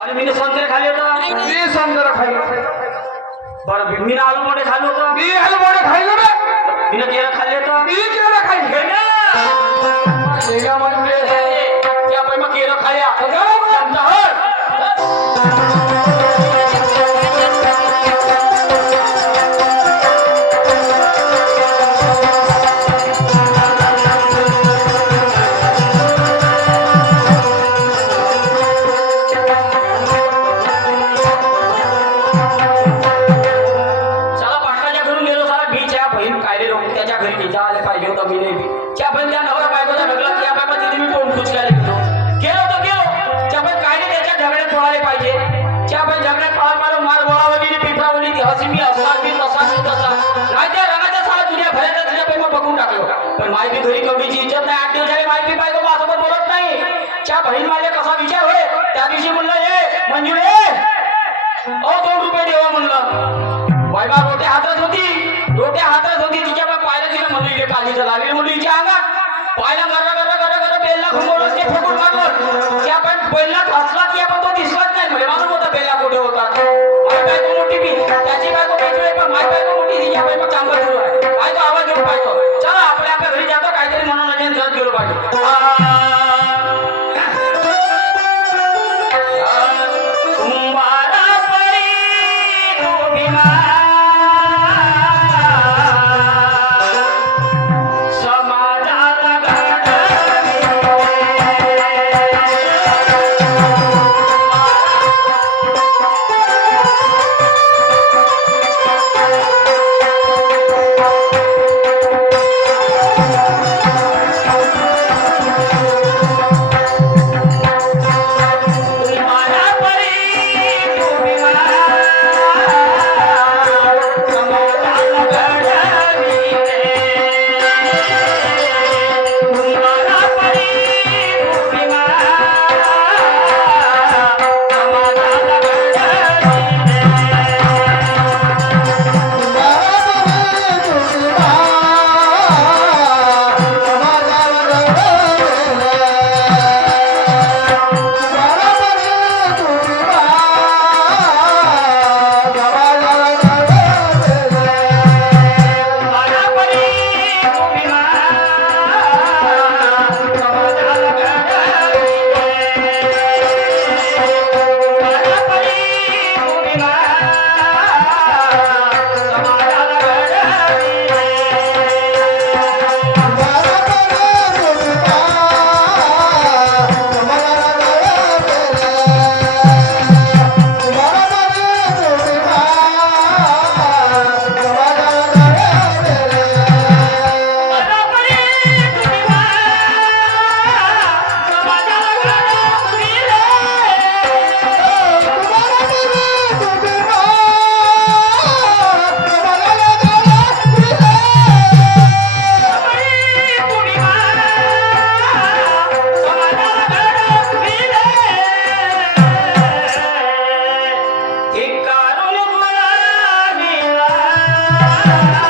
आणि मी संत्रे खाल्ले होतं मी संदर खाल्लं बरं मी आलू मोठे खाल्लं होतं मी हलवडे खाल्लं रे मी केळं खाल्ले होतं मी केलं खाल्लं केलं म्हणजे त्या पण मग केळं खाल्या त्यांचा हट. होता मी नाही च्या बहीण त्या नवर बायकोचा ढगला त्या बायको तिथे मी तोंड कुचकायला गेलो गेलो तर गेलो च्या काय नाही त्याच्या झगड्यात पळायला पाहिजे. च्या बहीण झगड्यात पळा मला मार बोळावली गेली ती हसी मी असणार मी तसा मी तसा. नाही त्या रंगाच्या सारा तुझ्या भऱ्याच्या तुझ्या बहीण बघून टाकलो? पण माहिती घरी कवडीची इज्जत नाही. आठ दिवसाने माहिती बायको माझ्यासोबत बोलत नाही. च्या बहीण माझ्या कसा विचार होय त्या दिवशी म्हणलं ए मंजुळे पायला मारला मारला मारला मारला बेलला घुमवलं ते फेकून मारलं. की आपण बैलला घासला की आपण तो दिसलाच नाही. म्हणजे मालूम होता बेलला कुठे होता. माय बायको मोठी मी त्याची बायको वेगळी आहे, पण माझी बायको मोठी या बायको चांगलं सुरू आहे. पाहतो आवाज घेऊन पाहिजे चला आपण आपल्या घरी जातो. काहीतरी मनोरंजन जात गेलो पाहिजे. Yeah.